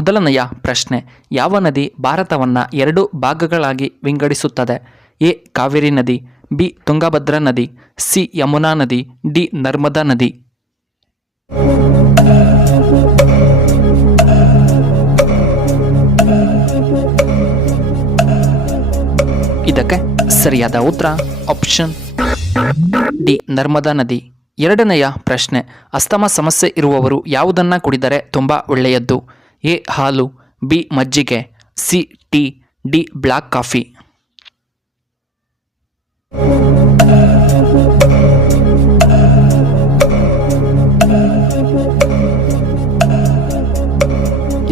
ಮೊದಲನೆಯ ಪ್ರಶ್ನೆ, ಯಾವ ನದಿ ಭಾರತವನ್ನು ಎರಡು ಭಾಗಗಳಾಗಿ ವಿಂಗಡಿಸುತ್ತದೆ? ಎ ಕಾವೇರಿ ನದಿ, ಬಿ ತುಂಗಭದ್ರಾ ನದಿ, ಸಿ ಯಮುನಾ ನದಿ, ಡಿ ನರ್ಮದಾ ನದಿ. ಇದಕ್ಕೆ ಸರಿಯಾದ ಉತ್ತರ ಆಪ್ಷನ್ ಡಿ ನರ್ಮದಾ ನದಿ. ಎರಡನೆಯ ಪ್ರಶ್ನೆ, ಅಸ್ತಮ ಸಮಸ್ಯೆ ಇರುವವರು ಯಾವುದನ್ನು ಕುಡಿದರೆ ತುಂಬ ಒಳ್ಳೆಯದ್ದು? ಎ ಹಾಲು, ಬಿ ಮಜ್ಜಿಗೆ, C tea, D black coffee.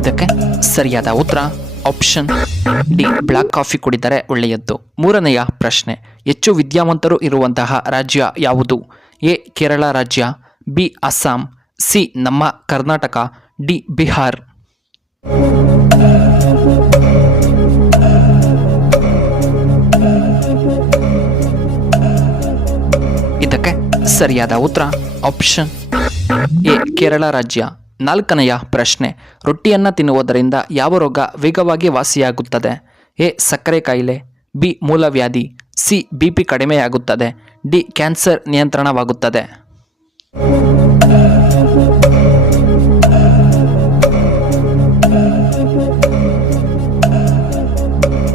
ಇದಕ್ಕೆ ಸರಿಯಾದ ಉತ್ತರ ಆಪ್ಷನ್ ಡಿ ಬ್ಲ್ಯಾಕ್ ಕಾಫಿ ಕುಡಿದರೆ ಒಳ್ಳೆಯದ್ದು. ಮೂರನೆಯ ಪ್ರಶ್ನೆ, ಹೆಚ್ಚು ವಿದ್ಯಾವಂತರು ಇರುವಂತಹ ರಾಜ್ಯ ಯಾವುದು? ಎ ಕೇರಳ ರಾಜ್ಯ, ಬಿ ಅಸ್ಸಾಂ, ಸಿ ನಮ್ಮ ಕರ್ನಾಟಕ, ಡಿ ಬಿಹಾರ್. ಇದಕ್ಕೆ ಸರಿಯಾದ ಉತ್ತರ ಆಪ್ಷನ್ ಎ ಕೇರಳ ರಾಜ್ಯ. ನಾಲ್ಕನೆಯ ಪ್ರಶ್ನೆ, ರೊಟ್ಟಿಯನ್ನು ತಿನ್ನುವುದರಿಂದ ಯಾವ ರೋಗ ವೇಗವಾಗಿ ವಾಸಿಯಾಗುತ್ತದೆ? ಎ ಸಕ್ಕರೆ ಕಾಯಿಲೆ, ಬಿ ಮೂಲವ್ಯಾಧಿ, ಸಿ ಬಿಪಿ ಕಡಿಮೆಯಾಗುತ್ತದೆ, ಡಿ ಕ್ಯಾನ್ಸರ್ ನಿಯಂತ್ರಣವಾಗುತ್ತದೆ.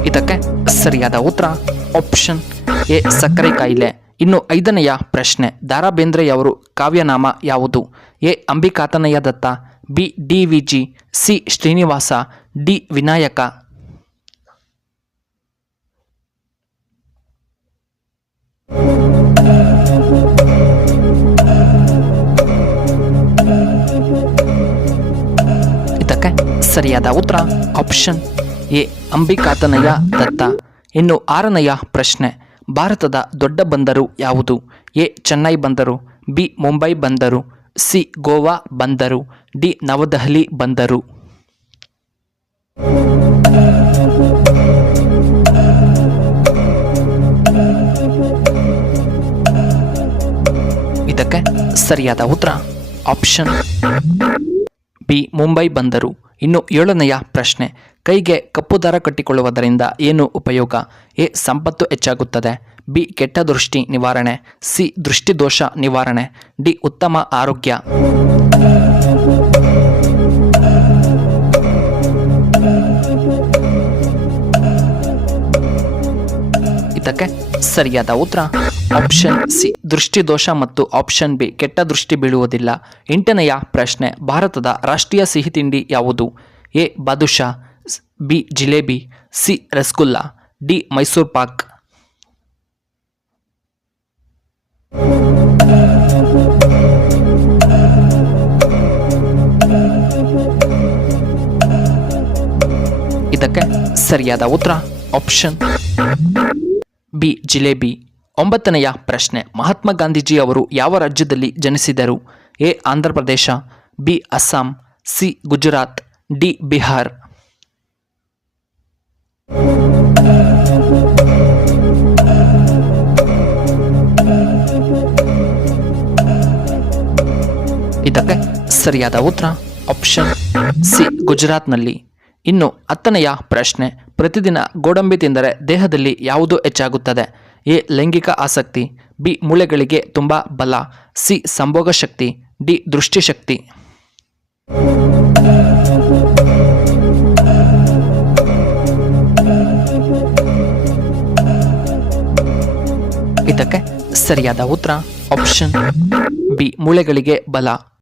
ಇದಕ್ಕೆ ಸರಿಯಾದ ಉತ್ತರ ಆಪ್ಷನ್ ಎ ಸಕ್ಕರೆ ಕಾಯಿಲೆ. ಇನ್ನು ಐದನೆಯ ಪ್ರಶ್ನೆ, ದ ರಾ ಬೇಂದ್ರೆಯವರು ಕಾವ್ಯನಾಮ ಯಾವುದು? A Ambikatanaya Datta, B D V G, C Srinivasa, D Vinayaka. ಇದಕ್ಕೆ ಸರಿಯಾದ ಉತ್ತರ ಆಪ್ಷನ್ ಎ ಅಂಬಿಕಾತನಯ ದತ್ತ. ಇನ್ನು ಆರನೆಯ ಪ್ರಶ್ನೆ, ಭಾರತದ ದೊಡ್ಡ ಬಂದರು ಯಾವುದು? ಎ ಚೆನ್ನೈ ಬಂದರು, ಬಿ ಮುಂಬೈ ಬಂದರು, ಸಿ ಗೋವಾ ಬಂದರು, ಡಿ ನವದೆಹಲಿ ಬಂದರು. ಇದಕ್ಕೆ ಸರಿಯಾದ ಉತ್ತರ ಆಪ್ಷನ್ ಬಿ ಮುಂಬೈ ಬಂದರು. ಇನ್ನು ಏಳನೆಯ ಪ್ರಶ್ನೆ, ಕೈಗೆ ಕಪ್ಪು ದಾರ ಕಟ್ಟಿಕೊಳ್ಳುವುದರಿಂದ ಏನು ಉಪಯೋಗ? ಎ ಸಂಪತ್ತು ಹೆಚ್ಚಾಗುತ್ತದೆ, ಬಿ ಕೆಟ್ಟ ದೃಷ್ಟಿ ನಿವಾರಣೆ, ಸಿ ದೃಷ್ಟಿದೋಷ ನಿವಾರಣೆ, ಡಿ ಉತ್ತಮ ಆರೋಗ್ಯ. ಇದಕ್ಕೆ ಸರಿಯಾದ ಉತ್ತರ ಆಪ್ಷನ್ ಸಿ ದೃಷ್ಟಿದೋಷ ಮತ್ತು ಆಪ್ಷನ್ ಬಿ ಕೆಟ್ಟ ದೃಷ್ಟಿ ಬೀಳುವುದಿಲ್ಲ. ಎಂಟನೆಯ ಪ್ರಶ್ನೆ, ಭಾರತದ ರಾಷ್ಟ್ರೀಯ ಸಿಹಿ ತಿಂಡಿ ಯಾವುದು? A badusha, B jalebi, C rasgulla, D Mysuru Pak. ಇದಕ್ಕೆ ಸರಿಯಾದ ಉತ್ತರ ಆಪ್ಷನ್ ಬಿ ಜಿಲೇಬಿ. ಒಂಬತ್ತನೆಯ ಪ್ರಶ್ನೆ, ಮಹಾತ್ಮ ಗಾಂಧೀಜಿ ಅವರು ಯಾವ ರಾಜ್ಯದಲ್ಲಿ ಜನಿಸಿದರು? A Andhra Pradesh, B Assam, C Gujarat, D Bihar. ಇದಕ್ಕೆ ಸರಿಯಾದ ಉತ್ತರ ಆಪ್ಷನ್ ಸಿ ಗುಜರಾತ್ನಲ್ಲಿ. ಇನ್ನು ಹತ್ತನೆಯ ಪ್ರಶ್ನೆ, ಪ್ರತಿದಿನ ಗೋಡಂಬಿ ತಿಂದರೆ ದೇಹದಲ್ಲಿ ಯಾವುದು ಹೆಚ್ಚಾಗುತ್ತದೆ? ಎ ಲೈಂಗಿಕ ಆಸಕ್ತಿ, ಬಿ ಮೂಳೆಗಳಿಗೆ ತುಂಬ ಬಲ, ಸಿ ಸಂಭೋಗ ಶಕ್ತಿ, ಡಿ ದೃಷ್ಟಿಶಕ್ತಿ. ಇದಕ್ಕೆ ಸರಿಯಾದ ಉತ್ತರ ಆಪ್ಷನ್ ಬಿ ಮೂಳೆಗಳಿಗೆ ಬಲ.